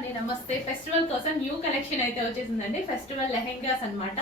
అండి నమస్తే. ఫెస్టివల్ కోసం న్యూ కలెక్షన్ అయితే వచ్చేసిందండి. ఫెస్టివల్ లెహెంగాస్ అన్నమాట.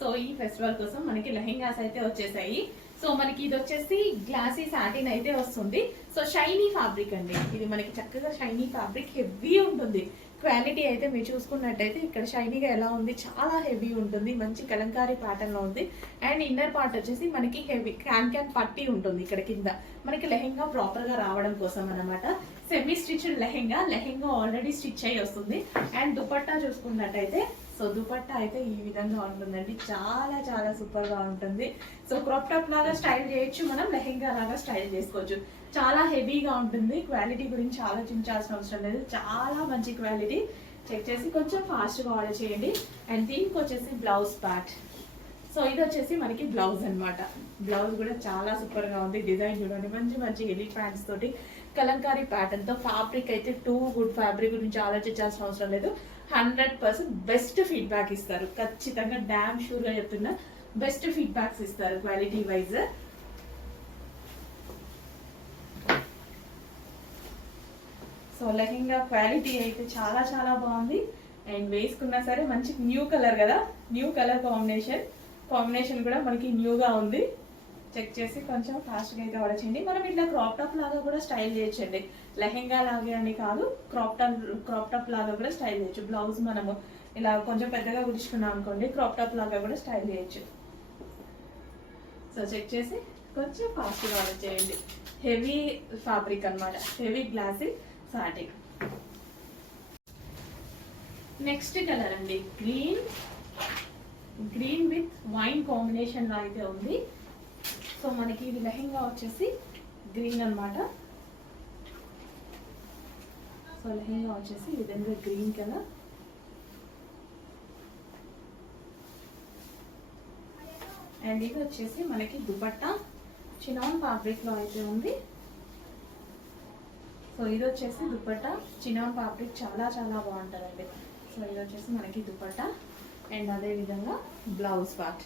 సో ఈ ఫెస్టివల్ కోసం మనకి లెహెంగాస్ అయితే వచ్చేసాయి. సో మనకి ఇది వచ్చేసి గ్లాసీ సాటిన్ అయితే వస్తుంది. సో షైనీ ఫ్యాబ్రిక్ అండి, ఇది మనకి చక్కగా షైనీ ఫ్యాబ్రిక్ హెవీ ఉంటుంది. క్వాలిటీ అయితే మీరు చూసుకున్నట్టయితే ఇక్కడ షైనీగా ఎలా ఉంది, చాలా హెవీ ఉంటుంది. మంచి కలంకారీ ప్యాటర్న్ లో ఉంది. అండ్ ఇన్నర్ పార్ట్ వచ్చేసి మనకి హెవీ క్యాన్ పట్టి ఉంటుంది ఇక్కడ కింద. మనకి లెహెంగా ప్రాపర్ గా రావడం కోసం అన్నమాట. Semi stitched lehenga already stitch అయ్యి వస్తుంది. అండ్ దుపట్టా చూసుకున్నట్టయితే సో దుపట్టా అయితే ఈ విధంగా ఉంటుందండి. చాలా చాలా సూపర్ గా ఉంటుంది. సో క్రాప్ టాప్ లాగా స్టైల్ చేయొచ్చు, మనం లెహెంగా లాగా స్టైల్ చేసుకోవచ్చు. చాలా హెవీగా ఉంటుంది. క్వాలిటీ గురించి ఆలోచించాల్సిన అవసరం లేదు, చాలా మంచి క్వాలిటీ. చెక్ చేసి కొంచెం ఫాస్ట్గా ఆర్డర్ చేయండి. అండ్ దీనికి వచ్చేసి బ్లౌజ్ పార్ట్. సో ఇది వచ్చేసి మనకి బ్లౌజ్ అనమాట. బ్లౌజ్ కూడా చాలా సూపర్ గా ఉంది. డిజైన్ చూడండి, మంచి మంచి హెవీ ప్యాంట్స్ తోటి కలంకారీ ప్యాటర్న్ తో. ఫ్యాబ్రిక్ అయితే టూ గుడ్. ఫ్యాబ్రిక్ గురించి ఆలోచించాల్సిన అవసరం లేదు. 100% బెస్ట్ ఫీడ్బ్యాక్ ఇస్తారు. ఖచ్చితంగా డామ్ షూర్ గా చెప్తున్నా, బెస్ట్ ఫీడ్బ్యాక్స్ ఇస్తారు quality wise. So lehenga quality అయితే చాలా చాలా బాగుంది. అండ్ వేసుకున్నా సరే మంచి న్యూ కలర్ కదా, న్యూ కలర్ కాంబినేషన్ కూడా మనకి న్యూగా ఉంది. చెక్ చేసి కొంచెం ఫాస్ట్గా అయితే ఆర్డర్ చేయండి. మనం ఇట్లా క్రాప్ టాప్ లాగా కూడా స్టైల్ చేయొచ్చండి. లెహెంగా లాగే అని కాదు, క్రాప్ టాప్ లాగా కూడా స్టైల్ చేయొచ్చు. బ్లౌజ్ మనము ఇలా కొంచెం పెద్దగా కుడుచుకున్నాం అనుకోండి, క్రాప్ టాప్ లాగా కూడా స్టైల్ చేయొచ్చు. సో చెక్ చేసి కొంచెం ఫాస్ట్గా ఆర్డర్ చేయండి. హెవీ ఫ్యాబ్రిక్ అనమాట, heavy glossy satin. Next colour అండి గ్రీన్ విత్ వైన్ కాంబినేషన్ లో అయితే ఉంది. సో మనకి ఇది లెహెంగా వచ్చేసి గ్రీన్ అనమాట. సో లెహెంగా వచ్చేసి ఈ విధంగా గ్రీన్ కలర్. అండ్ ఇది వచ్చేసి మనకి దుపట్టా చినాన్ ఫ్యాబ్రిక్ లో అయితే ఉంది. సో ఇది వచ్చేసి దుపట్టా చినాన్ ఫ్యాబ్రిక్, చాలా చాలా బాగుంటుందండి. సో ఇది వచ్చేసి మనకి దుపట్టా. అండ్ అదే విధంగా blouse part.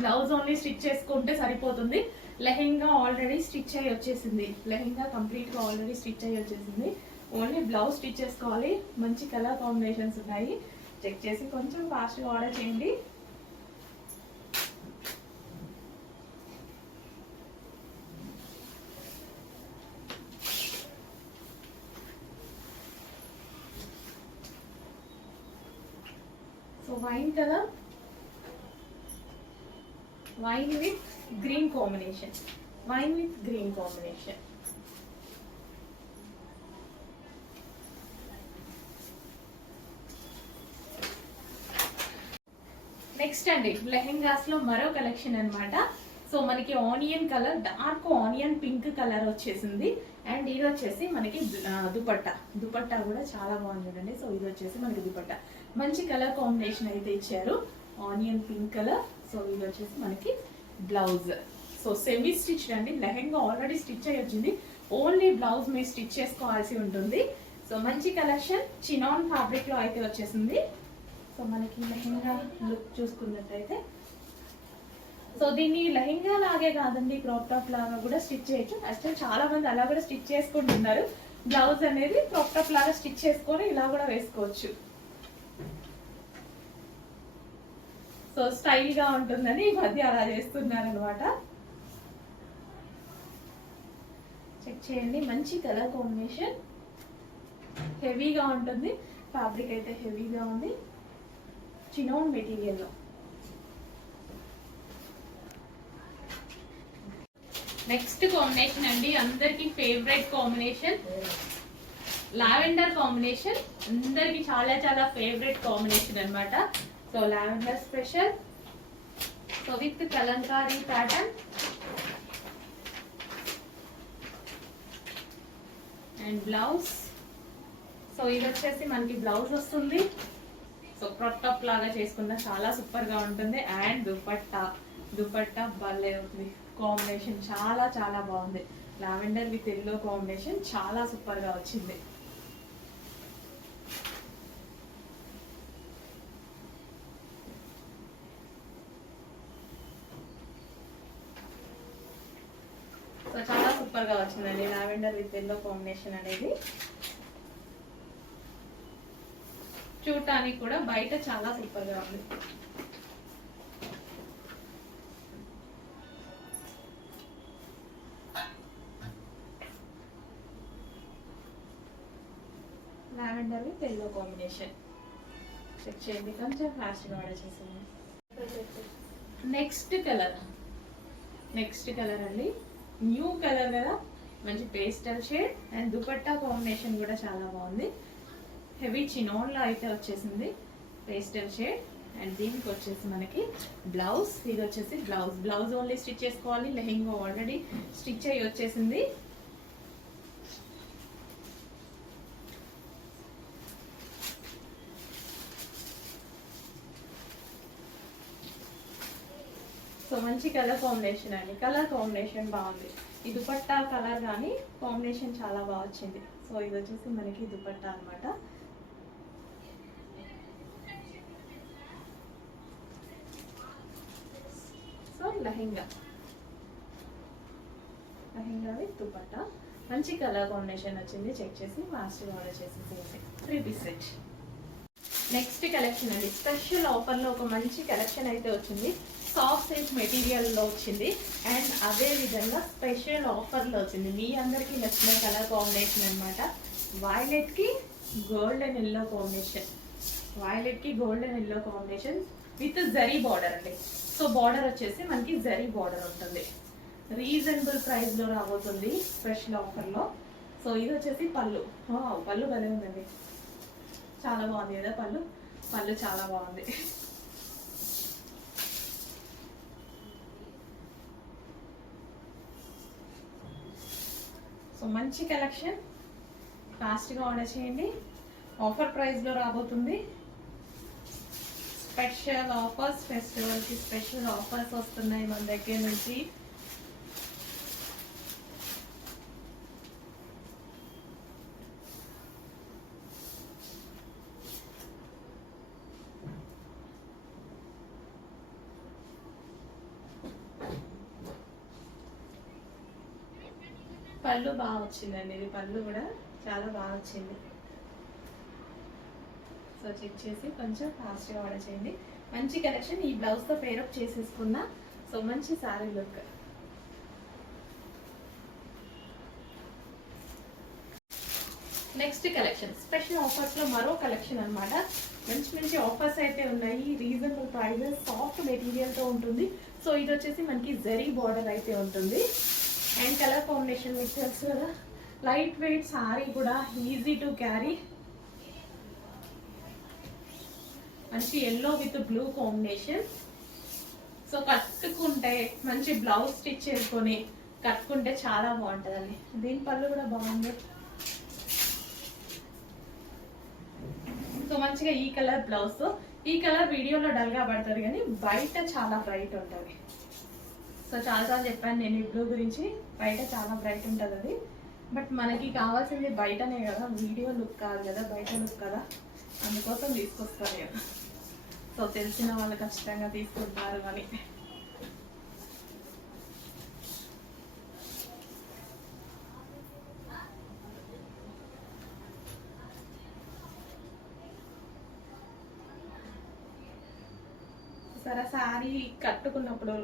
Blouse only stitch చేసుకుంటే సరిపోతుంది. లెహెంగా ఆల్రెడీ స్టిచ్ అయ్యి వచ్చేసింది. లెహెంగా కంప్లీట్ గా ఆల్రెడీ స్టిచ్ అయ్యి వచ్చేసింది. ఓన్లీ బ్లౌజ్ స్టిచ్ చేసుకోవాలి. మంచి కలర్ కాంబినేషన్స్ ఉన్నాయి. చెక్ చేసి కొంచెం ఫాస్ట్ గా ఆర్డర్ చేయండి. So wine colour, wine with green combination. Next అండి లెహెంగాస్ లో మరో కలెక్షన్ అన్నమాట. సో మనకి onion colour, dark onion pink colour వచ్చేసింది. అండ్ ఇది వచ్చేసి మనకి దుపట్టా కూడా చాలా బాగుంది చూడండి. సో ఇది వచ్చేసి మనకి దుపట్టా మంచి కలర్ కాంబినేషన్ అయితే ఇచ్చారు, ఆనియన్ పింక్ కలర్. సో ఇది వచ్చేసి మనకి బ్లౌజ్. సో సెమీ స్టిచ్ అండి. లెహెంగా ఆల్రెడీ స్టిచ్ అయ్యి వచ్చింది. ఓన్లీ బ్లౌజ్ మీరు స్టిచ్ చేసుకోవాల్సి ఉంటుంది. సో మంచి కలెక్షన్ చినాన్ ఫ్యాబ్రిక్ లో అయితే వచ్చేసింది. సో మనకి లెహెంగా లుక్ చూసుకున్నట్టయితే, సో దీన్ని లెహెంగా లాగే కాదండి, క్రాప్ టాప్ లాగా కూడా స్టిచ్ చేయొచ్చు. యాక్చువల్ చాలా మంది అలా కూడా స్టిచ్ చేసుకుంటున్నారు. బ్లౌజ్ అనేది క్రాప్ టాప్ లాగా స్టిచ్ చేసుకొని ఇలా కూడా వేసుకోవచ్చు. సో స్టైల్ గా ఉంటుందని ఈ మధ్య అలా చేస్తున్నారు అనమాట. చెక్ చేయండి, మంచి కలర్ కాంబినేషన్, హెవీగా ఉంటుంది. ఫ్యాబ్రిక్ అయితే హెవీగా ఉంది, చినాన్ మెటీరియల్ లో. నెక్స్ట్ కాంబినేషన్ అండి, అందరికి ఫేవరెట్ కాంబినేషన్, లావెండర్ కాంబినేషన్. అందరికి చాలా చాలా ఫేవరెట్ కాంబినేషన్ అన్నమాట. So lavender special. So with Kalamkari pattern and blouse. So ఇది వచ్చేసి మనకి బ్లౌజ్ వస్తుంది. సో క్రాప్ టాప్ లాగా చేసుకున్నా చాలా సూపర్ గా ఉంటుంది. అండ్ దుపట్టా భలే ఉంది. కాంబినేషన్ చాలా చాలా బాగుంది. లావెండర్ విత్ ఎల్లో కాంబినేషన్ చాలా సూపర్ గా వచ్చింది. సో చాలా సూపర్ గా వచ్చిందండి లావెండర్ విత్ ఎల్లో కాంబినేషన్ అనేది. చూడటానికి కూడా బయట చాలా సూపర్ గా ఉంది. Lavender with yellow combination. Check చేయండి, కొంచెం ఫాస్ట్గా ఆర్డర్ చేసింది. నెక్స్ట్ కలర్ అండి, న్యూ కలర్ కదా, మంచి pastel shade and dupatta combination కూడా చాలా బాగుంది. హెవీ చినోన్లో అయితే వచ్చేసింది పేస్టల్ షేడ్. అండ్ దీనికి వచ్చేసి మనకి బ్లౌజ్, ఇది వచ్చేసి బ్లౌజ్ ఓన్లీ స్టిచ్ చేసుకోవాలి. లెహెంగా ఆల్రెడీ స్టిచ్ అయ్యి వచ్చేసింది. సో మంచి కలర్ కాంబినేషన్ అండి, కలర్ కాంబినేషన్ బాగుంది. ఈ దుపట్టా కలర్ కానీ కాంబినేషన్ చాలా బాగా వచ్చింది. సో ఇది వచ్చేసి మనకి దుపట్టా అనమాట. సో లెహెంగా విత్ దుపట్టా, మంచి కలర్ కాంబినేషన్ వచ్చింది. చెక్ చేసి ఫాస్ట్గా ఆర్డర్ చేసేసేయండి. 3 పీస్ సెట్. నెక్స్ట్ కలెక్షన్ అండి, స్పెషల్ ఆఫర్లో ఒక మంచి కలెక్షన్ అయితే వచ్చింది. సాఫ్ట్ సిల్క్ మెటీరియల్లో వచ్చింది అండ్ అదే విధంగా స్పెషల్ ఆఫర్లో వచ్చింది. మీ అందరికీ నచ్చిన కలర్ కాంబినేషన్ అనమాట. వైలెట్కి golden yellow combination with zari border అండి. సో బార్డర్ వచ్చేసి మనకి జరీ బార్డర్ ఉంటుంది. రీజనబుల్ ప్రైస్లో రాబోతుంది స్పెషల్ ఆఫర్లో. సో ఇది వచ్చేసి పళ్ళు భలే ఉందండి, చాలా బాగుంది కదా పళ్ళు చాలా బాగుంది. సో మంచి కలెక్షన్, ఫాస్ట్గా ఆర్డర్ చేయండి. ఆఫర్ ప్రైస్లో రాబోతుంది. స్పెషల్ ఆఫర్స్, ఫెస్టివల్కి స్పెషల్ ఆఫర్స్ వస్తున్నాయి మన దగ్గర నుంచి. పళ్ళు బాగా వచ్చిందండి, ఇది పళ్ళు కూడా చాలా బాగా వచ్చింది. సో చెక్ చేసి కొంచెం ఫాస్ట్గా ఆర్డర్ చేయండి. మంచి కలెక్షన్, ఈ బ్లౌజ్తో పేరప్ చేసేసుకున్నా. సో మంచి sari look. Next collection special ఆఫర్స్లో మరో కలెక్షన్ అనమాట. మంచి ఆఫర్స్ అయితే ఉన్నాయి. రీజనబుల్ ప్రైజెస్, సాఫ్ట్ మెటీరియల్తో ఉంటుంది. సో ఇది వచ్చేసి మనకి జరీ బార్డర్ అయితే ఉంటుంది అండ్ కలర్ కాంబినేషన్ మీకు తెలుసు కదా. లైట్ వెయిట్ సారీ కూడా, ఈజీ టు క్యారీ. మంచి yellow with blue combination. So కట్టుకుంటే మంచి బ్లౌజ్ స్టిచ్ చేసుకొని కట్టుకుంటే చాలా బాగుంటుందండి. దీని పళ్ళు కూడా బాగుంది. సో మంచిగా ఈ కలర్ బ్లౌజ్, ఈ కలర్ వీడియోలో డల్గా పడుతుంది కానీ బయట చాలా బ్రైట్ ఉంటుంది. సో చాలాసార్లు చెప్పాను నేను ఈ బ్లూ గురించి, బయట చాలా బ్రైట్ ఉంటుంది అది. బట్ మనకి కావాల్సింది బయటనే కదా, వీడియో లుక్ కాదు కదా, బయట లుక్ కదా, అందుకోసం తీసుకొస్తారు కదా. సో తెలిసిన వాళ్ళు ఖచ్చితంగా తీసుకుంటారు అని. సరే శారీ కట్టుకున్నప్పుడు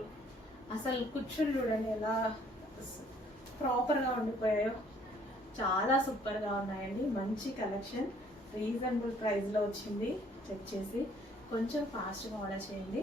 అసలు కుచ్చులు చూడండి ఎలా ప్రాపర్గా ఉండిపోయాయో, చాలా సూపర్గా ఉన్నాయండి. మంచి కలెక్షన్, రీజనబుల్ ప్రైస్లో వచ్చింది. చెక్ చేసి కొంచెం ఫాస్ట్గా ఆర్డర్ చేయండి.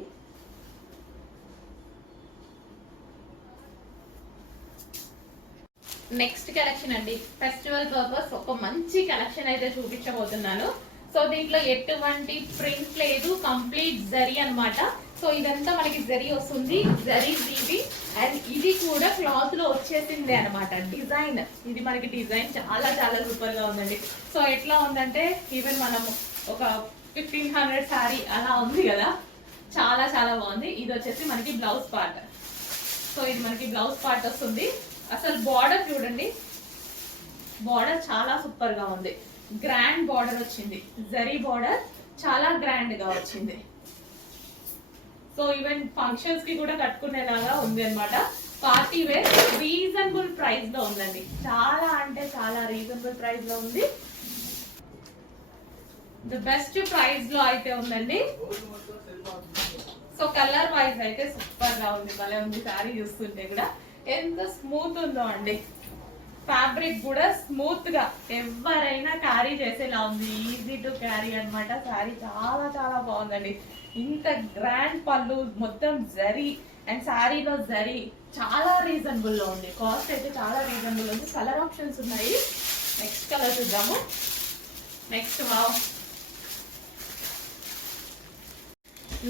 నెక్స్ట్ కలెక్షన్ అండి, ఫెస్టివల్ పర్పస్ ఒక మంచి కలెక్షన్ అయితే చూపించబోతున్నాను. సో దీంట్లో ఎటువంటి ప్రింట్ లేదు, కంప్లీట్ జరీ అన్నమాట. సో ఇదంతా మనకి జరీ వస్తుంది, జరీ వీవి. అండ్ ఇది కూడా క్లాత్ లో వచ్చేసిందే అనమాట. డిజైన్ ఇది మనకి డిజైన్ చాలా చాలా సూపర్ గా ఉందండి. సో ఎట్లా ఉందంటే ఈవెన్ మనం ఒక 1500 శారీ అలా ఉంది కదా, చాలా చాలా బాగుంది. ఇది వచ్చేసి మనకి బ్లౌజ్ పార్ట్. సో ఇది మనకి బ్లౌజ్ పార్ట్ వస్తుంది. అసలు బార్డర్ చూడండి, బార్డర్ చాలా సూపర్ గా ఉంది. గ్రాండ్ బార్డర్ వచ్చింది, జరీ బార్డర్ చాలా గ్రాండ్ గా వచ్చింది. సో ఈవెన్ ఫంక్షన్స్ కి కూడా కట్టుకునేలాగా ఉంది అనమాట. పార్టీ వేర్, రీజనబుల్ ప్రైస్ లో ఉందండి. చాలా అంటే చాలా రీజనబుల్ ప్రైస్ లో ఉంది. ద బెస్ట్ ప్రైస్ లో అయితే ఉందండి. సో కలర్ వైజ్ అయితే సూపర్ గా ఉంది, భలే ఉంది. శారీ చూస్తుంటే కూడా ఎంత స్మూత్ ఉందో అండి. ఫ్యాబ్రిక్ కూడా స్మూత్ గా ఎవరైనా క్యారీ చేసేలా ఉంది. ఈజీ టు క్యారీ అన్నమాట. శారీ చాలా చాలా బాగుందండి. ఇంత గ్రాండ్ పళ్ళు, మొత్తం జరీ అండ్ శారీలో జరీ చాలా రీజనబుల్ లో ఉంది. కాస్ట్ అయితే చాలా రీజనబుల్ ఉంది. కలర్ ఆప్షన్స్ ఉన్నాయి. నెక్స్ట్ కలర్ చూద్దాము. Next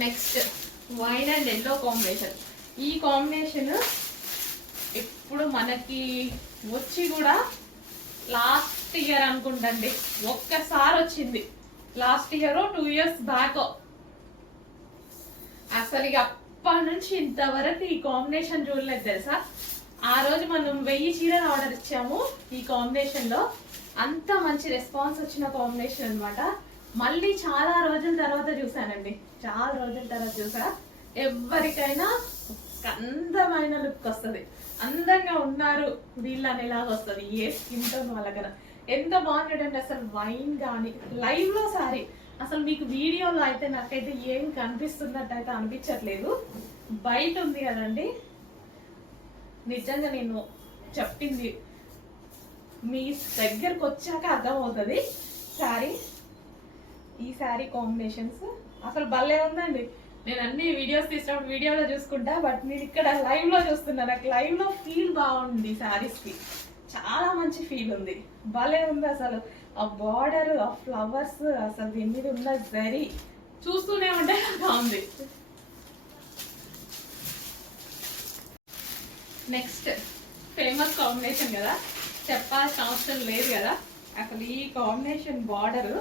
next wine and yellow combination. ఈ కాంబినేషన్ ఇప్పుడు మనకి వచ్చి కూడా లాస్ట్ ఇయర్ అనుకుంటండి, ఒక్కసారి వచ్చింది. Last year 2 years back. అసలు ఇక అప్పటి నుంచి ఇంతవరకు ఈ కాంబినేషన్ చూడలేదు తెలుసా. ఆ రోజు మనం 1000 చీరలు ఆర్డర్ ఇచ్చాము ఈ కాంబినేషన్ లో. అంత మంచి రెస్పాన్స్ వచ్చిన కాంబినేషన్ అన్నమాట. మళ్ళీ చాలా రోజుల తర్వాత చూసానండి, చాలా రోజుల తర్వాత చూసా. ఎవరికైనా అందమైన లుక్ వస్తుంది, అందంగా ఉన్నారు వీళ్ళు అనేలాగా వస్తుంది ఏ స్కిన్ టోన్ వాళ్ళకన్నా. ఎంత బాగుంటుందండి అసలు. వైన్ కానీ లైవ్ లో సారీ, అసలు మీకు వీడియోలో అయితే నాకైతే ఏం కనిపిస్తున్నట్టు అయితే అనిపించట్లేదు. బయట ఉంది కదండి, నిజంగా నేను చెప్పింది మీ దగ్గరకు వచ్చాక అర్థమవుతుంది. శారీ, ఈ శారీ కాంబినేషన్స్ అసలు భలే ఉందండి. నేను అన్ని వీడియోస్ తీసినప్పుడు వీడియోలో చూసుకుంటా, బట్ నేను ఇక్కడ లైవ్ లో చూస్తున్నా. నాకు లైవ్ లో ఫీల్ బాగుంది. శారీస్ కి చాలా మంచి ఫీల్ ఉంది, భలే ఉంది అసలు. ఆ బార్డర్, ఆ ఫ్లవర్స్, అసలు దీని మీద ఉన్న జరీ చూస్తూనే ఉంటే బాగుంది. నెక్స్ట్ ఫేమస్ కాంబినేషన్ కదా, చెప్పాల్సిన అవసరం లేదు కదా. అసలు ఈ కాంబినేషన్ బార్డర్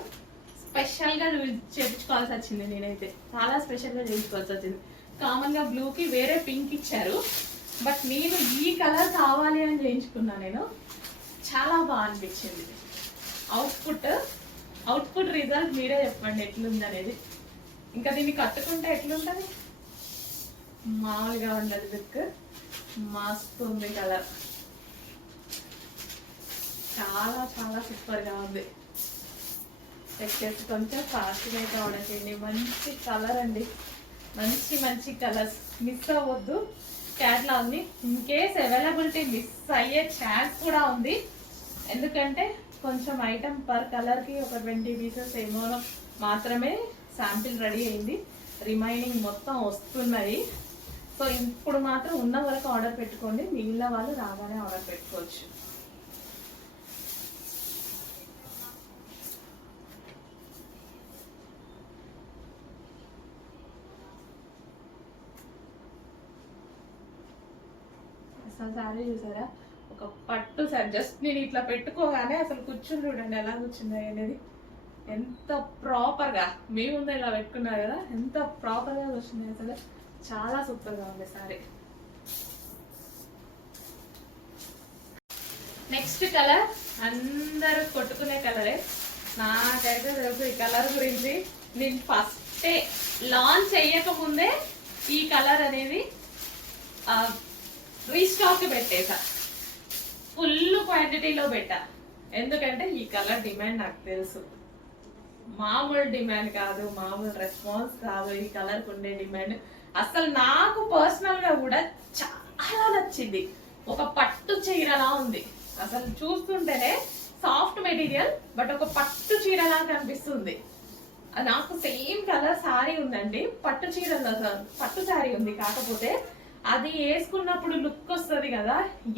స్పెషల్ గా చేయించుకోవాల్సి వచ్చింది. నేనైతే చాలా స్పెషల్ గా చేయించుకోవాల్సి వచ్చింది. కామన్ గా బ్లూ కి వేరే పింక్ ఇచ్చారు, బట్ నేను ఈ కలర్ కావాలి అని చేయించుకున్నా. నేను చాలా బాగా అనిపించింది. అవుట్పుట్ రిజల్ట్ మీరే చెప్పండి ఎట్లుంది అనేది. ఇంకా దీన్ని కట్టుకుంటే ఎట్లుంటది, మామూలుగా ఉండదు. లుక్ మస్తు ఉంది. కలర్ చాలా చాలా సూపర్ గా ఉంది. వచ్చేసి కొంచెం ఫాస్ట్గా అయితే ఆర్డర్ చేయండి. మంచి కలర్ అండి, మంచి మంచి కలర్స్. మిస్ అవ్వద్దు క్యాట్లాగ్ని. ఇన్ కేస్ అవైలబిలిటీ మిస్ అయ్యే ఛాన్స్ కూడా ఉంది, ఎందుకంటే కొంచెం ఐటమ్ పర్ కలర్కి ఒక 20 pieces ఏమో మాత్రమే శాంపిల్ రెడీ అయింది. రిమైనింగ్ మొత్తం వస్తున్నది. సో ఇప్పుడు మాత్రం ఉన్న వరకు ఆర్డర్ పెట్టుకోండి, మిగిలిన వాళ్ళు రాగానే ఆర్డర్ పెట్టుకోవచ్చు. అసలు శారీ చూసారా, ఒక పట్టు శారీ. జస్ట్ నేను ఇట్లా పెట్టుకోగానే అసలు కూర్చుని చూడండి ఎలా కూర్చున్నాయి అనేది. ఎంత ప్రాపర్గా మీ ముందు ఇలా పెట్టుకున్నారు కదా, ఎంత ప్రాపర్గా కూర్చున్నాయి అసలు. చాలా సూపర్గా ఉంది శారీ. నెక్స్ట్ కలర్ అందరూ కొట్టుకునే కలరే. నాకైతే తెలుసు ఈ కలర్ గురించి. నేను ఫస్టే లాంచ్ అయ్యక ముందే ఈ కలర్ అనేది రీస్టాక్ పెట్టేసా, ఫుల్ క్వాంటిటీలో పెట్టా. ఎందుకంటే ఈ కలర్ డిమాండ్ నాకు తెలుసు, మామూలు డిమాండ్ కాదు, మామూలు రెస్పాన్స్ కాదు. ఈ కలర్ ఉండే డిమాండ్ అసలు నాకు పర్సనల్ గా కూడా చాలా నచ్చింది. ఒక పట్టు చీరలా ఉంది అసలు. చూస్తుంటేనే సాఫ్ట్ మెటీరియల్, బట్ ఒక పట్టు చీరలా కనిపిస్తుంది. నాకు సేమ్ కలర్ సారీ ఉందండి, పట్టు చీరలో పట్టు సారీ ఉంది. కాకపోతే అది వేసుకున్నప్పుడు లుక్ వస్తుంది కదా,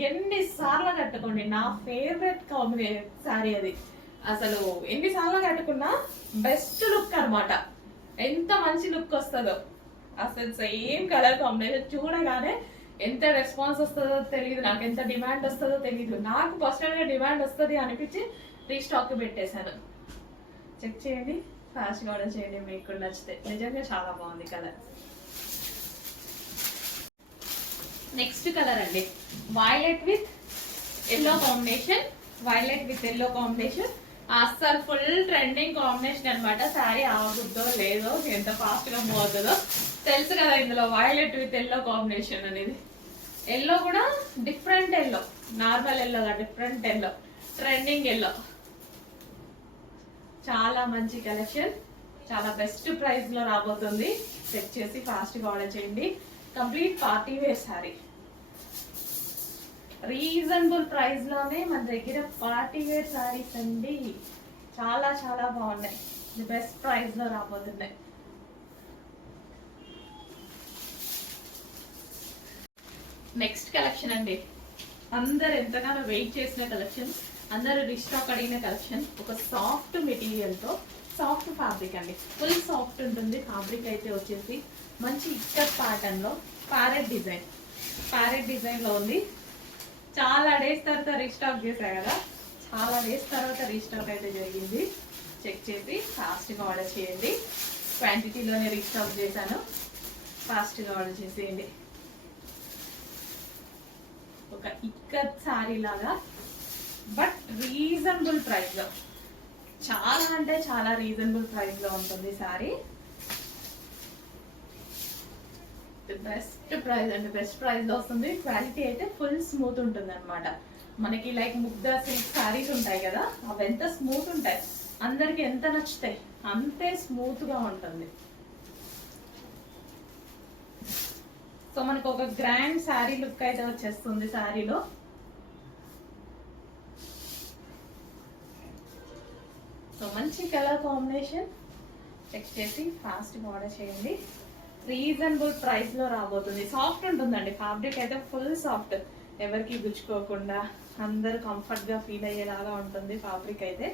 ఎన్నిసార్లు కట్టుకోండి. నా ఫేవరెట్ కాంబినేషన్ సారీ అది. అసలు ఎన్నిసార్లు కట్టుకున్నా బెస్ట్ లుక్ అనమాట. ఎంత మంచి లుక్ వస్తుందో అసలు. సేమ్ కలర్ కాంబినేషన్ చూడగానే ఎంత రెస్పాన్స్ వస్తుందో తెలియదు నాకు, ఎంత డిమాండ్ వస్తుందో తెలియదు. నాకు పర్సనల్ గా డిమాండ్ వస్తుంది అనిపించి రీస్టాక్ పెట్టేశాను. చెక్ చేయండి, ఫాస్ట్ గా ఆర్డర్ చేయండి మీకు నచ్చితే. నిజంగా చాలా బాగుంది కలర్. నెక్స్ట్ కలర్ అండి, violet with yellow combination. Violet with yellow combination అస్సలు ఫుల్ ట్రెండింగ్ కాంబినేషన్ అనమాట. శారీ ఆగుద్దో లేదో, ఎంత ఫాస్ట్ గా మూవ్ అవుతుందో తెలుసు కదా. ఇందులో వైలెట్ విత్ ఎల్లో కాంబినేషన్ అనేది. ఎల్లో కూడా different yellow, normal yellow different yellow, trending yellow. చాలా మంచి కలెక్షన్, చాలా బెస్ట్ ప్రైస్ లో రాబోతుంది. చెక్ చేసి ఫాస్ట్ గా ఆర్డర్ చేయండి. Complete party wear saree, reasonable price లోనే మన దగ్గర పార్టీ వేర్ సారీస్ అండి. చాలా చాలా బాగున్నాయి, బెస్ట్ ప్రైస్ లో రాబోతున్నాయి. నెక్స్ట్ కలెక్షన్ అండి, అందరు ఎంతగానో వెయిట్ చేసిన కలెక్షన్, అందరూ రీస్టాక్ అడిగిన కలెక్షన్. ఒక సాఫ్ట్ మెటీరియల్ తో సాఫ్ట్ ఫ్యాబ్రిక్ అండి, ఫుల్ సాఫ్ట్ ఉంటుంది ఫ్యాబ్రిక్. అయితే వచ్చేసి మంచి ఇక్కత్ ప్యాటర్న్ లో ప్యారెట్ డిజైన్ లో ఉంది. చాలా డేస్ తర్వాత రీస్టాక్ చేశా కదా, చాలా డేస్ తర్వాత రీస్టాక్ అయితే జరిగింది. చెక్ చేసి ఫాస్ట్గా ఆర్డర్ చేయండి. క్వాంటిటీలోనే రీస్టాక్ చేశాను, ఫాస్ట్గా ఆర్డర్ చేసేయండి. ఒక ఇక్కత్ శారీ లాగా బట్ రీజనబుల్ ప్రైస్ లో, చాలా అంటే చాలా రీజనబుల్ ప్రైస్ లో ఉంటుంది శారీ. బెస్ట్ ప్రైస్ అంటే బెస్ట్ ప్రైస్ లో వస్తుంది. క్వాలిటీ అయితే ఫుల్ స్మూత్ ఉంటుంది అనమాట. మనకి లైక్ ముగ్ధా సిల్క్ శారీస్ ఉంటాయి కదా, అవి ఎంత స్మూత్ ఉంటాయి, అందరికి ఎంత నచ్చుతాయి అంతే స్మూత్ గా ఉంటుంది. సో మనకు ఒక గ్రాండ్ శారీ లుక్ అయితే వచ్చేస్తుంది శారీలో. సో మంచి కలర్ కాంబినేషన్. చెక్ చేసి ఫాస్ట్ ఆర్డర్ చేయండి. రీజనబుల్ ప్రైస్ లో రాబోతుంది. సాఫ్ట్ ఉంటుందండి ఫ్యాబ్రిక్ అయితే, ఫుల్ సాఫ్ట్, ఎవరికి గుచ్చుకోకుండా అందరు కంఫర్ట్ గా ఫీల్ అయ్యేలాగా ఉంటుంది ఫ్యాబ్రిక్ అయితే.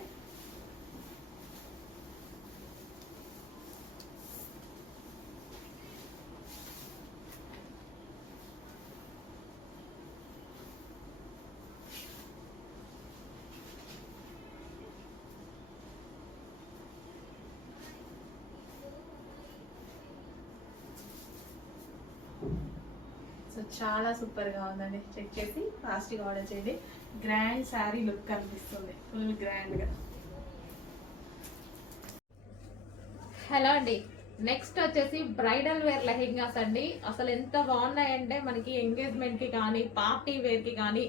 సో చాలా సూపర్ గా ఉందండి. చెక్ చేసి ఫాస్ట్ గా ఆర్డర్ చేయండి. గ్రాండ్ శారీ లుక్ కనిపిస్తుంది, ఫుల్ గ్రాండ్ గా. హలో అండి, నెక్స్ట్ వచ్చేసి బ్రైడల్ వేర్ లెహెంగాస్ అండి. అసలు ఎంత బాగున్నాయంటే మనకి ఎంగేజ్మెంట్ కి కానీ పార్టీ వేర్ కి కానీ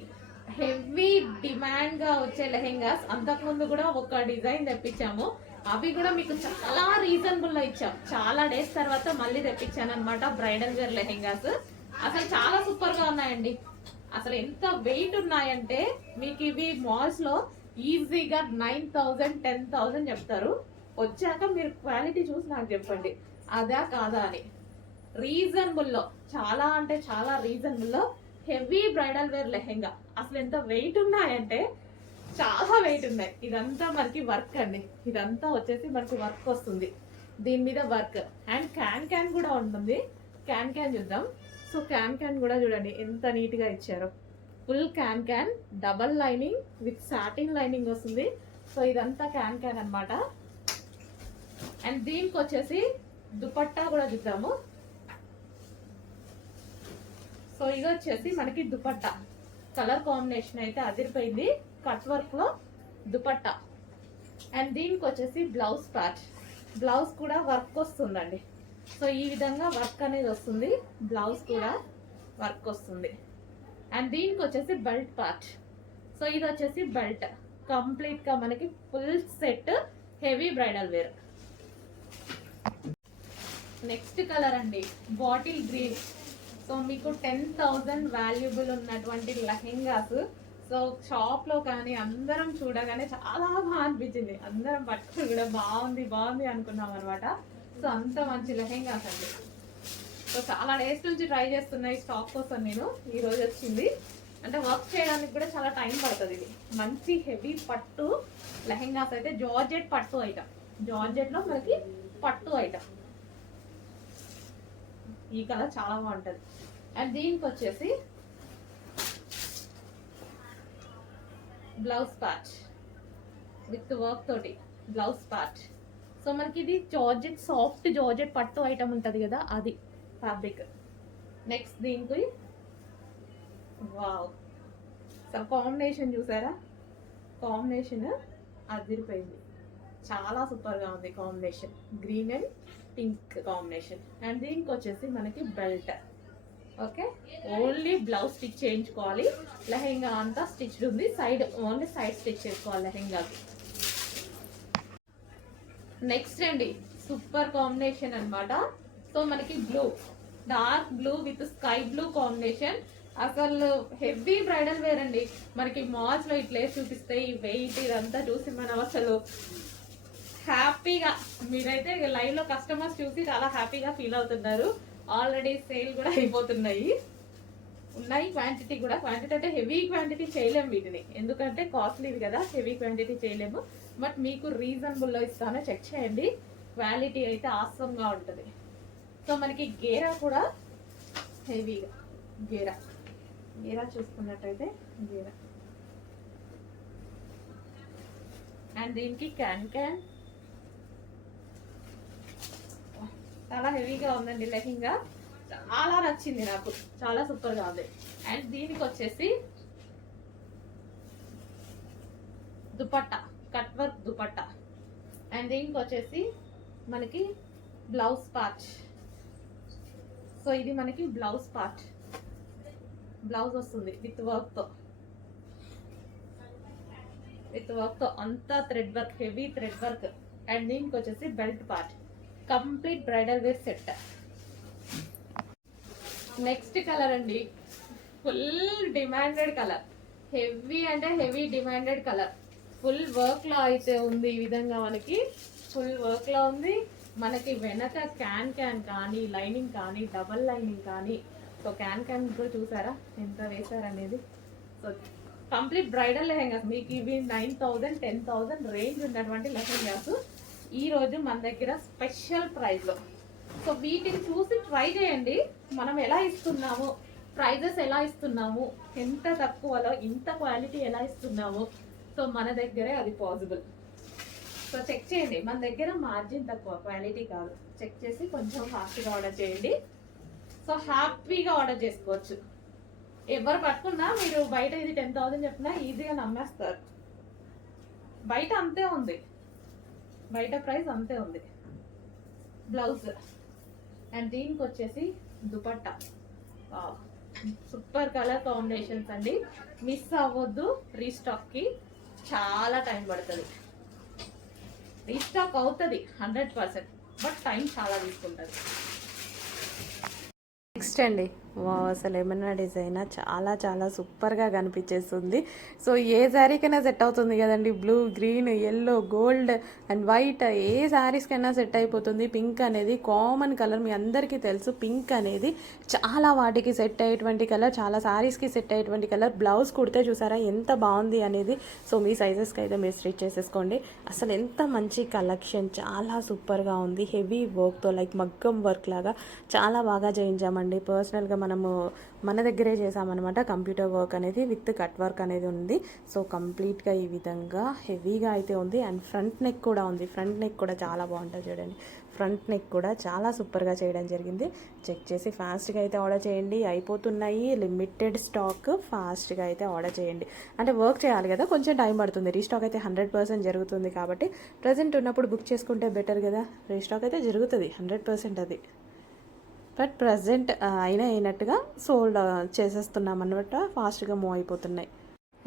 హెవీ డిమాండ్ గా వచ్చే లెహెంగాస్. అంతకుముందు కూడా ఒక డిజైన్ తెప్పించాము, అవి కూడా మీకు చాలా రీజనబుల్ లో ఇచ్చాం. చాలా డేస్ తర్వాత మళ్ళీ తెప్పించాను అనమాట బ్రైడల్ వేర్ లెహెంగాస్. అసలు చాలా సూపర్ గా ఉన్నాయండి. అసలు ఎంత వెయిట్ ఉన్నాయంటే మీకు ఇవి మాల్స్ లో ఈజీగా 9,000 10,000 చెప్తారు. వచ్చాక మీరు క్వాలిటీ చూసి నాకు చెప్పండి అదా కాదా అని. రీజనబుల్ లో, చాలా అంటే చాలా రీజనబుల్ లో హెవీ బ్రైడల్ వేర్ లెహెంగా. అసలు ఎంత వెయిట్ ఉన్నాయంటే చాలా వెయిట్ ఉన్నాయి. ఇదంతా మనకి వర్క్ అండి, ఇదంతా వచ్చేసి మనకి వర్క్ వస్తుంది, దీని మీద వర్క్. అండ్ క్యాన్ కూడా ఉంటుంది. క్యాన్ చూద్దాం. సో క్యాన్ కూడా చూడండి ఎంత నీట్ గా ఇచ్చారో. Full can double lining with satin lining వస్తుంది. సో ఇదంతా క్యాన్ అన్నమాట. అండ్ దీనికి వచ్చేసి దుపట్టా కూడా చూద్దాము. సో ఇది వచ్చేసి మనకి దుపట్టా కలర్ కాంబినేషన్ అయితే అదిరిపోయింది, కట్ వర్క్ లో దుపట్టా. అండ్ దీనికి వచ్చేసి బ్లౌజ్ పార్ట్, బ్లౌజ్ కూడా వర్క్ వస్తుందండి. సో ఈ విధంగా వర్క్ అనేది వస్తుంది, బ్లౌజ్ కూడా వర్క్ వస్తుంది. అండ్ దీనికి వచ్చేసి బెల్ట్ పార్ట్. సో ఇది వచ్చేసి బెల్ట్, కంప్లీట్ గా మనకి full set heavy bridal wear. Next colour అండి బాటిల్ గ్రీన్. సో మీకు 10,000 వాల్యుబుల్ ఉన్నటువంటి లెహెంగాస్. సో షాప్ లో కానీ అందరం చూడగానే చాలా బాగా అనిపించింది, అందరం పట్టుకుని కూడా బాగుంది అనుకున్నాం అనమాట. సో అంత మంచి లెహెంగాస్ అండి. సో చాలా డేస్ నుంచి ట్రై చేస్తున్నా ఈ స్టాక్ కోసం నేను. ఈ రోజు వచ్చింది అంటే వర్క్ చేయడానికి కూడా చాలా టైం పడుతుంది. ఇది మంచి హెవీ పట్టు లెహెంగాస్ అయితే, జార్జెట్ పట్టు ఐటమ్, జార్జెట్ లో మనకి పట్టు ఐటమ్. ఈ కలర్ చాలా బాగుంటది. అండ్ దీనికి వచ్చేసి బ్లౌజ్ పార్ట్ విత్ వర్క్ తోటి బ్లౌజ్ పార్ట్. సో మనకి ఇది జార్జెట్, సాఫ్ట్ జార్జెట్ పట్టు ఐటమ్ ఉంటది కదా, అది ఫ్యాబ్రిక్. నెక్స్ట్ దీనికి వావ్, సో కాంబినేషన్ చూసారా, కాంబినేషన్ అదిరిపోయింది, చాలా సూపర్ గా ఉంది combination, green and pink combination. And దీనికి వచ్చేసి మనకి belt. Okay, only blouse stitch చేయించుకోవాలి, లెహెంగా అంతా స్టిచ్డ్ ఉంది, సైడ్ ఓన్లీ సైడ్ స్టిచ్ చేసుకోవాలి లెహెంగాకి. నెక్స్ట్ అండి సూపర్ కాంబినేషన్ అన్నమాట. సో మనకి blue, dark blue with sky blue combination. అసలు హెవీ బ్రైడల్ వేర్ అండి. మనకి మాల్స్ లో ఇట్లా చూపిస్తే ఈ వెయిట్ ఇదంతా చూసి మనం అసలు హ్యాపీగా, మీరైతే లైవ్ లో కస్టమర్స్ చూసి చాలా హ్యాపీగా ఫీల్ అవుతున్నారు. ఆల్రెడీ సేల్ కూడా అయిపోతున్నాయి. ఉన్నాయి క్వాంటిటీ కూడా. క్వాంటిటీ అంటే హెవీ క్వాంటిటీ చేయలేము వీటిని, ఎందుకంటే కాస్ట్లీది కదా, హెవీ క్వాంటిటీ చేయలేము. బట్ మీకు రీజనబుల్లో ఇస్తానో చెక్ చేయండి. క్వాలిటీ అయితే ఆసంగా ఉంటుంది. సో మనకి గేరా కూడా హెవీగా, గేరా గేరా చూసుకున్నట్టయితే గేరా, అండ్ దీనికి క్యాన్ క్యాన్ చాలా హెవీగా ఉందండి. లెహంగా చాలా నచ్చింది నాకు, చాలా సూపర్ గా ఉంది. అండ్ దీనికి వచ్చేసి dupatta, cut work dupatta. And దీనికి వచ్చేసి మనకి బ్లౌజ్ పార్ట్. సో ఇది మనకి బ్లౌజ్ పార్ట్, బ్లౌజ్ వస్తుంది విత్ వర్క్ తో, అంతా thread work, heavy thread work. And దీనికి వచ్చేసి belt part. Complete bridal wear set. Next colour అండి, ఫుల్ డిమాండెడ్ కలర్, హెవీ అంటే heavy demanded colour. Full work లో అయితే ఉంది. ఈ విధంగా మనకి ఫుల్ వర్క్ లో ఉంది. మనకి వెనక క్యాన్ క్యాన్ కానీ, లైనింగ్ కానీ, డబల్ లైనింగ్ కానీ. సో క్యాన్ క్యాన్ కూడా చూసారా ఎంత వేసారనేది. సో కంప్లీట్ బ్రైడల్ లెహెంగాస్ మీకు ఇవి 9,000 10,000 రేంజ్ ఉన్నటువంటి లెహెంగాస్ ఈ రోజు మన దగ్గర స్పెషల్ ప్రైస్ లో. సో వీటిని చూసి ట్రై చేయండి. మనం ఎలా ఇస్తున్నాము, ప్రైజెస్ ఎలా ఇస్తున్నాము, ఎంత తక్కువలో ఇంత క్వాలిటీ ఎలా ఇస్తున్నాము. సో మన దగ్గరే అది పాసిబుల్. సో చెక్ చేయండి. మన దగ్గర మార్జిన్ తక్కువ, క్వాలిటీ కాదు. చెక్ చేసి కొంచెం ఫాస్ట్గా ఆర్డర్ చేయండి. సో హ్యాపీగా ఆర్డర్ చేసుకోవచ్చు. ఎవరు పట్టుకున్నా మీరు బయట ఇది 10,000 చెప్పినా ఈజీగా నమ్మేస్తారు. బయట అంతే ఉంది, బయట ప్రైస్ అంతే ఉంది. బ్లౌజ్ అండ్ దీనికి వచ్చేసి దుపట్టా. సూపర్ కలర్ కాంబినేషన్స్ అండి. మిస్ అవ్వద్దు. రీస్టాక్కి చాలా టైం పడుతుంది. రీస్టాక్ అవుతుంది 100%, బట్ టైం చాలా తీసుకుంటుంది. నెక్స్ట్ అండి, అసలు ఏమన్నా డిజైన్ చాలా చాలా సూపర్గా కనిపించేస్తుంది. సో ఏ శారీకైనా సెట్ అవుతుంది కదండి. Blue, green, yellow, gold and white ఏ శారీస్కైనా సెట్ అయిపోతుంది. పింక్ అనేది కామన్ కలర్, మీ అందరికీ తెలుసు. పింక్ అనేది చాలా వాటికి సెట్ అయ్యేటువంటి కలర్, చాలా శారీస్కి సెట్ అయ్యేటువంటి కలర్. బ్లౌజ్ కుడితే చూసారా ఎంత బాగుంది అనేది. సో మీ సైజెస్కి అయితే మీరు స్టిచ్ చేసేసుకోండి. అసలు ఎంత మంచి కలెక్షన్, చాలా సూపర్గా ఉంది. హెవీ వర్క్తో, లైక్ మగ్గం వర్క్ లాగా చాలా బాగా చేయించామండి. పర్సనల్గా మనము మన దగ్గరే చేసామన్నమాట. కంప్యూటర్ వర్క్ అనేది విత్ కట్ వర్క్ అనేది ఉంది. సో కంప్లీట్గా ఈ విధంగా హెవీగా అయితే ఉంది. అండ్ ఫ్రంట్ నెక్ కూడా ఉంది. ఫ్రంట్ నెక్ కూడా చాలా బాగుంటుంది చూడండి. ఫ్రంట్ నెక్ కూడా చాలా సూపర్గా చేయడం జరిగింది. చెక్ చేసి ఫాస్ట్గా అయితే ఆర్డర్ చేయండి. అయిపోతున్నాయి, లిమిటెడ్ స్టాక్. ఫాస్ట్గా అయితే ఆర్డర్ చేయండి. అంటే వర్క్ చేయాలి కదా, కొంచెం టైం పడుతుంది. రీస్టాక్ అయితే 100% జరుగుతుంది కాబట్టి ప్రజెంట్ ఉన్నప్పుడు బుక్ చేసుకుంటే బెటర్ కదా. రీస్టాక్ అయితే జరుగుతుంది 100%. అది బట్ ప్రజెంట్ అయినట్టుగా సోల్డ్ చేసేస్తున్నాం అన్నమాట. ఫాస్ట్గా మూవ్ అయిపోతున్నాయి.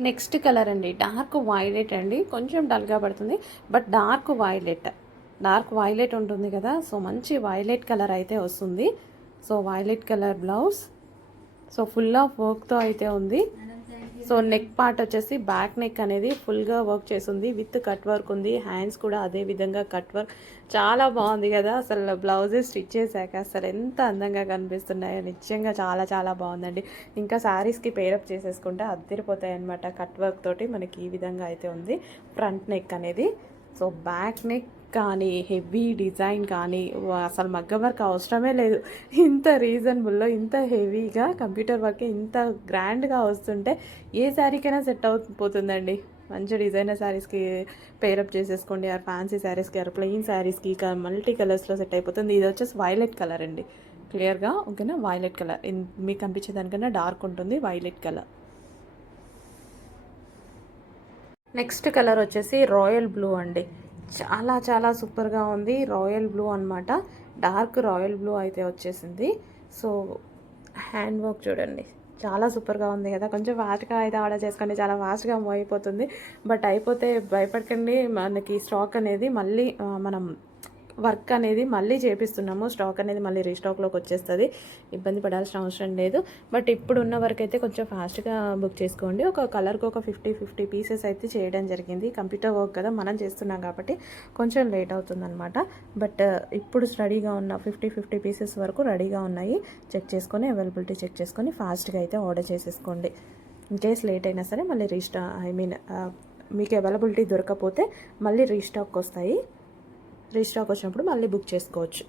నెక్స్ట్ కలర్ అండి, డార్క్ వైలెట్ అండి. కొంచెం డల్గా పడుతుంది, బట్ డార్క్ వైలెట్ ఉంటుంది కదా. సో మంచి వైలెట్ కలర్ అయితే వస్తుంది. So violet colour blouse. So full of వర్క్తో అయితే ఉంది. సో నెక్ పార్ట్ వచ్చేసి బ్యాక్ నెక్ అనేది ఫుల్గా వర్క్ చేసింది విత్ కట్ వర్క్ ఉంది. హ్యాండ్స్ కూడా అదే విధంగా కట్ వర్క్. చాలా బాగుంది కదా. అసలు బ్లౌజెస్ స్టిచ్ చేశాక అసలు ఎంత అందంగా కనిపిస్తున్నాయో, నిజంగా చాలా చాలా బాగుందండి. ఇంకా శారీస్కి పేరప్ చేసేసుకుంటే అద్దరిపోతాయి అనమాట. కట్ వర్క్ తోటి మనకి ఈ విధంగా అయితే ఉంది ఫ్రంట్ నెక్ అనేది. సో బ్యాక్ నెక్ కానీ, హెవీ డిజైన్ కానీ, అసలు మగ్గం వర్క్ అవసరమే లేదు. ఇంత రీజనబుల్లో, ఇంత హెవీగా కంప్యూటర్ వర్క్ ఇంత గ్రాండ్గా వస్తుంటే ఏ శారీకైనా సెట్ అయిపోతుందండి. మంచి డిజైనర్ శారీస్కి పేరప్ చేసేసుకోండి. ఆర్ ఫ్యాన్సీ శారీస్కి, ఆర్ ప్లెయిన్ శారీస్కి మల్టీ కలర్స్లో సెట్ అయిపోతుంది. ఇది వచ్చేసి వైలెట్ కలర్ అండి. క్లియర్గా ఓకేనా. వైలెట్ కలర్ మీకు కనిపించేదానికన్నా డార్క్ ఉంటుంది వైలెట్ కలర్. నెక్స్ట్ కలర్ వచ్చేసి రాయల్ బ్లూ అండి. చాలా చాలా సూపర్గా ఉంది. రాయల్ బ్లూ అనమాట. డార్క్ రాయల్ బ్లూ అయితే వచ్చేసింది. సో హ్యాండ్ వర్క్ చూడండి, చాలా సూపర్గా ఉంది కదా. కొంచెం ఫాస్ట్గా అయితే ఆర్డర్ చేసుకోండి, చాలా ఫాస్ట్గా మూవ్ అయిపోతుంది. బట్ అయిపోతే భయపడకండి, మనకి స్టాక్ అనేది మళ్ళీ మనం వర్క్ అనేది మళ్ళీ చేపిస్తున్నాము. స్టాక్ అనేది మళ్ళీ రీస్టాక్లోకి వచ్చేస్తుంది, ఇబ్బంది పడాల్సిన అవసరం లేదు. బట్ ఇప్పుడు ఉన్న వర్క్ అయితే కొంచెం ఫాస్ట్గా బుక్ చేసుకోండి. ఒక కలర్కి ఒక 50 పీసెస్ అయితే చేయడం జరిగింది. కంప్యూటర్ వర్క్ కదా మనం చేస్తున్నాం కాబట్టి కొంచెం లేట్ అవుతుందన్నమాట. బట్ ఇప్పుడు రెడీగా ఉన్న 50 పీసెస్ వరకు రెడీగా ఉన్నాయి. చెక్ చేసుకొని అవైలబిలిటీ చెక్ చేసుకొని ఫాస్ట్గా అయితే ఆర్డర్ చేసేసుకోండి. ఇన్ కేస్ లేట్ అయినా సరే మళ్ళీ మీకు అవైలబిలిటీ దొరకకపోతే మళ్ళీ రీస్టాక్ వస్తాయి. రీస్టాక్ వచ్చినప్పుడు మళ్ళీ బుక్ చేసుకోవచ్చు.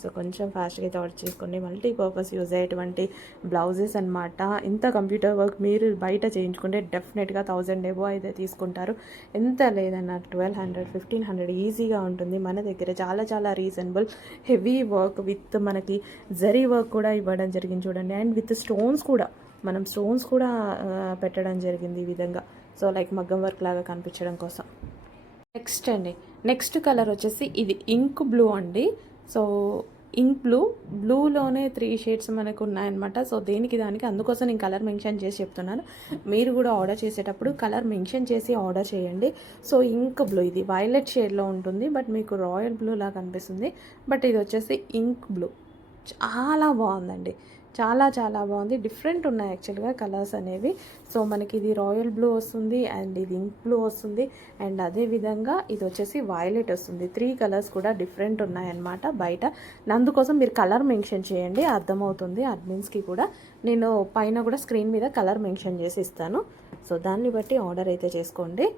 సో కొంచెం ఫాస్ట్గా అయితే ఆర్డర్ చేసుకోండి. మల్టీపర్పస్ యూజ్ అయ్యేటువంటి బ్లౌజెస్ అనమాట. ఇంత కంప్యూటర్ వర్క్ మీరు బయట చేయించుకుంటే డెఫినెట్గా 1000 ఎబో అయితే తీసుకుంటారు. ఎంత లేదన్నా 1200 1500 ఈజీగా ఉంటుంది. మన దగ్గర చాలా చాలా రీజనబుల్ హెవీ వర్క్ విత్ మనకి జరీ వర్క్ కూడా ఇవ్వడం జరిగింది చూడండి. అండ్ విత్ స్టోన్స్ కూడా, మనం స్టోన్స్ కూడా పెట్టడం జరిగింది ఈ విధంగా. సో లైక్ మగ్గం వర్క్ లాగా కనిపించడం కోసం. నెక్స్ట్ కలర్ వచ్చేసి ఇది ఇంక్ బ్లూ అండి. సో ఇంక్ బ్లూలోనే 3 షేడ్స్ మనకు ఉన్నాయన్నమాట. సో దానికి అందుకోసం నేను కలర్ మెన్షన్ చేసి చెప్తున్నాను. మీరు కూడా ఆర్డర్ చేసేటప్పుడు కలర్ మెన్షన్ చేసి ఆర్డర్ చేయండి. సో ఇంక్ బ్లూ, ఇది వైలెట్ షేడ్లో ఉంటుంది, బట్ మీకు రాయల్ బ్లూ లాగా కనిపిస్తుంది. బట్ ఇది వచ్చేసి ఇంక్ బ్లూ, చాలా బాగుందండి. చాలా చాలా బాగుంది. డిఫరెంట్ ఉన్నాయి యాక్చువల్గా కలర్స్ అనేవి. సో మనకి ఇది రాయల్ బ్లూ వస్తుంది, అండ్ ఇది ఇంక్ బ్లూ వస్తుంది, అండ్ అదేవిధంగా ఇది వచ్చేసి వైలెట్ వస్తుంది. 3 కలర్స్ కూడా డిఫరెంట్ ఉన్నాయన్నమాట బయట. అందుకోసం మీరు కలర్ మెన్షన్ చేయండి, అర్థమవుతుంది అడ్మిన్స్కి కూడా. నేను పైన కూడా స్క్రీన్ మీద కలర్ మెన్షన్ చేసి ఇస్తాను. సో దాన్ని బట్టి ఆర్డర్ అయితే చేసుకోండి.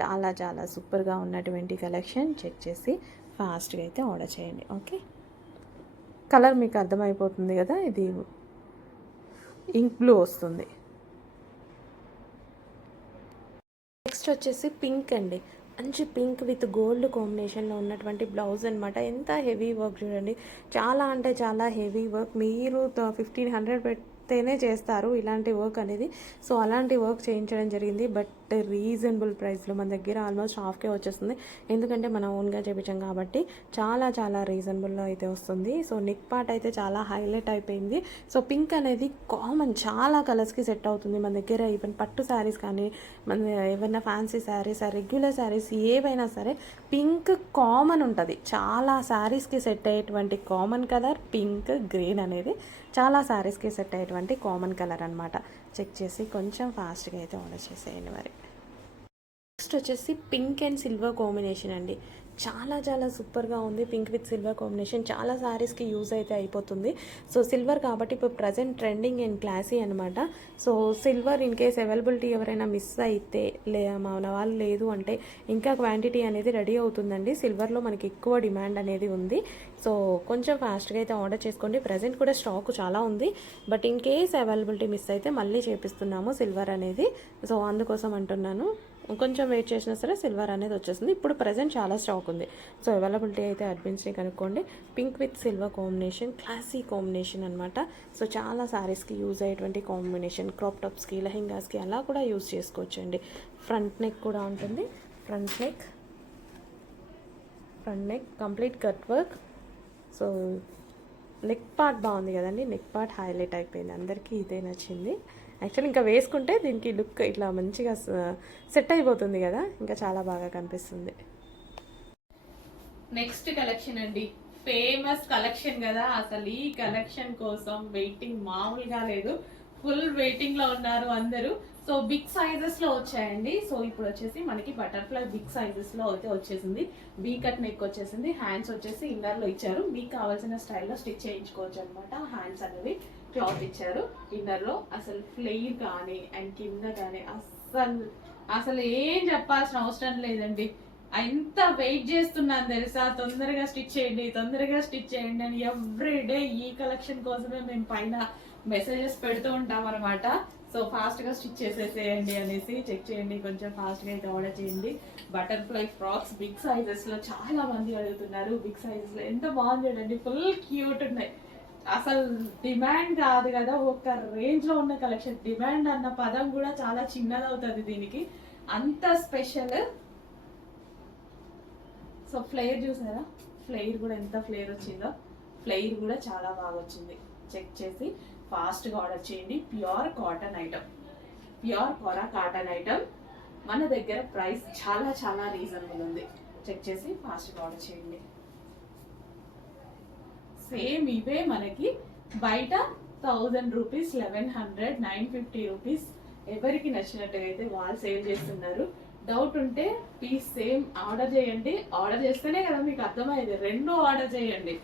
చాలా చాలా సూపర్గా ఉన్నటువంటి కలెక్షన్. చెక్ చేసి ఫాస్ట్గా అయితే ఆర్డర్ చేయండి. ఓకే, కలర్ మీకు అర్థమైపోతుంది కదా. ఇది ఇంక్ బ్లూ వస్తుంది. నెక్స్ట్ వచ్చేసి పింక్ అండి. మంచి పింక్ విత్ గోల్డ్ కాంబినేషన్లో ఉన్నటువంటి బ్లౌజ్ అనమాట. ఎంత హెవీ వర్క్ చూడండి, చాలా అంటే చాలా హెవీ వర్క్. మీరు 1500 పెడితేనే చేస్తారు ఇలాంటి వర్క్ అనేది. సో అలాంటి వర్క్ చేయించడం జరిగింది. బట్ రీజనబుల్ ప్రైస్లో మన దగ్గర ఆల్మోస్ట్ హాఫ్కే వచ్చేస్తుంది, ఎందుకంటే మనం ఓన్గా చేయించాం కాబట్టి. చాలా చాలా రీజనబుల్లో అయితే వస్తుంది. సో నెక్ పార్ట్ అయితే చాలా హైలైట్ అయిపోయింది. సో పింక్ అనేది కామన్, చాలా కలర్స్కి సెట్ అవుతుంది మన దగ్గర. ఈవెన్ పట్టు శారీస్ కానీ, మన ఏమైనా ఫ్యాన్సీ శారీస్, రెగ్యులర్ శారీస్ ఏవైనా సరే పింక్ కామన్ ఉంటుంది. చాలా శారీస్కి సెట్ అయ్యేటువంటి కామన్ కలర్ పింక్. గ్రీన్ అనేది చాలా శారీస్కి సెట్ అయ్యేటువంటి కామన్ కలర్ అనమాట. చెక్ చేసి కొంచెం ఫాస్ట్గా అయితే ఆర్డర్ చేసేయండి మరి. నెక్స్ట్ వచ్చేసి పింక్ అండ్ సిల్వర్ కాంబినేషన్ అండి. చాలా చాలా సూపర్గా ఉంది. పింక్ విత్ సిల్వర్ కాంబినేషన్ చాలా శారీస్కి యూజ్ అయితే అయిపోతుంది. సో సిల్వర్ కాబట్టి ఇప్పుడు ప్రజెంట్ ట్రెండింగ్ అండ్ క్లాసీ అనమాట. So silver in case availability ఎవరైనా మిస్ అయితే మన వాళ్ళు లేదు అంటే ఇంకా క్వాంటిటీ అనేది రెడీ అవుతుందండి. సిల్వర్లో మనకి ఎక్కువ డిమాండ్ అనేది ఉంది. సో కొంచెం ఫాస్ట్గా అయితే ఆర్డర్ చేసుకోండి. ప్రజెంట్ కూడా స్టాక్ చాలా ఉంది, but in case availability miss అయితే మళ్ళీ చేపిస్తున్నాము సిల్వర్ అనేది. సో అందుకోసం అంటున్నాను, కొంచెం వెయిట్ చేసినా సరే సిల్వర్ అనేది వచ్చేస్తుంది. ఇప్పుడు ప్రజెంట్ చాలా స్టాక్ ఉంది. సో అవైలబిలిటీ అయితే అడ్మిన్స్ని కనుక్కోండి. Pink with silver combination, classy combination అనమాట. సో చాలా శారీస్కి యూజ్ అయ్యేటువంటి కాంబినేషన్. క్రాప్ టాప్స్కి, లెహెంగాస్కి అలా కూడా యూజ్ చేసుకోవచ్చు అండి. ఫ్రంట్ నెక్ కూడా ఉంటుంది. Front neck complete cut work. So neck part బాగుంది కదండి. నెక్ పార్ట్ హైలైట్ అయిపోయింది, అందరికీ ఇదే నచ్చింది. యాక్చువల్లీ ఇంకా వేసుకుంటే దీనికి లుక్ ఇట్లా మంచిగా సెట్ అయిపోతుంది కదా, ఇంకా చాలా బాగా కనిపిస్తుంది. నెక్స్ట్ కలెక్షన్ అండి, ఫేమస్ కలెక్షన్ కదా. అసలు ఈ కలెక్షన్ కోసం వెయిటింగ్ మామూలుగా లేదు. ఫుల్ వెయిటింగ్ లో ఉన్నారు అందరూ. సో బిగ్ సైజెస్ లో వచ్చాయండి. సో ఇప్పుడు వచ్చేసి మనకి బటర్ఫ్లై బిగ్ సైజెస్ లో అయితే వచ్చేసింది. వీ కట్ నెక్ వచ్చేసింది. హ్యాండ్స్ వచ్చేసి ఇన్నర్ లో ఇచ్చారు. మీకు కావాల్సిన స్టైల్లో స్టిచ్ చేయించుకోవచ్చు అనమాట. హ్యాండ్స్ అనేవి క్లాత్ ఇచ్చారు. ఇన్నర్ లో అసలు ఫ్లెయిర్ కానీ అండ్ కింద కానీ అసలు ఏం చెప్పాల్సిన అవసరం లేదండి. ఎంత వెయిట్ చేస్తున్నాను తెలుసా, తొందరగా స్టిచ్ చేయండి అని. ఎవ్రీడే ఈ కలెక్షన్ కోసమే మేము పైన మెసేజెస్ పెడుతూ ఉంటాం అనమాట. సో ఫాస్ట్ గా స్టిచ్ చేసేసేయండి అనేసి. చెక్ చేయండి, కొంచెం ఫాస్ట్ గా అయితే ఆర్డర్ చేయండి. బటర్ఫ్లై ఫ్రాక్స్ బిగ్ సైజెస్ లో చాలా మంది అడుగుతున్నారు. బిగ్ సైజెస్ లో ఎంత బాగుంది చూడండి, ఫుల్ క్యూట్ ఉన్నాయి. అసలు డిమాండ్ కాదు కదా, ఒక రేంజ్ లో ఉన్న కలెక్షన్. డిమాండ్ అన్న పదం కూడా చాలా చిన్నది అవుతుంది దీనికి, అంత స్పెషల్. సో ఫ్లేర్ చూసారా, ఫ్లేర్ కూడా ఎంత ఫ్లేర్ వచ్చిందో. ఫ్లేర్ కూడా చాలా బాగా వచ్చింది. చెక్ చేసి ఫాస్ట్గా ఆర్డర్ చేయండి. ప్యూర్ కాటన్ ఐటమ్, ప్యూర్ కోరా కాటన్ ఐటమ్. మన దగ్గర ప్రైస్ చాలా చాలా రీజనబుల్ ఉంది. చెక్ చేసి ఫాస్ట్గా ఆర్డర్ చేయండి. సేమ్ ఇవే మనకి బయట 1000 రూపీస్, 1100, 950 రూపీస్. ఎవరికి నచ్చినట్టుగా అయితే వాళ్ళు సేల్ చేస్తున్నారు. డౌట్ ఉంటే ప్లీజ్ సేమ్ ఆర్డర్ చేయండి. ఆర్డర్ చేస్తేనే కదా మీకు అర్థమయ్యేది. 2 ఆర్డర్ చేయండి,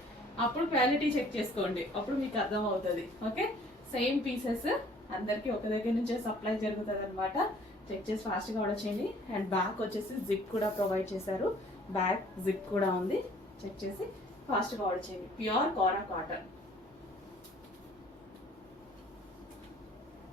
అప్పుడు క్వాలిటీ చెక్ చేసుకోండి, అప్పుడు మీకు అర్థం అవుతుంది. ఓకే, సేమ్ పీసెస్ అందరికి ఒక దగ్గర నుంచే సప్లై జరుగుతుంది అనమాట. చెక్ చేసి ఫాస్ట్గా ఆర్డర్ చేయండి. అండ్ బ్యాక్ వచ్చేసి జిప్ కూడా ప్రొవైడ్ చేశారు. బ్యాక్ జిప్ కూడా ఉంది. చెక్ చేసి ఫాస్ట్గా ఆర్డర్ చేయండి. ప్యూర్ కోరా కాటన్.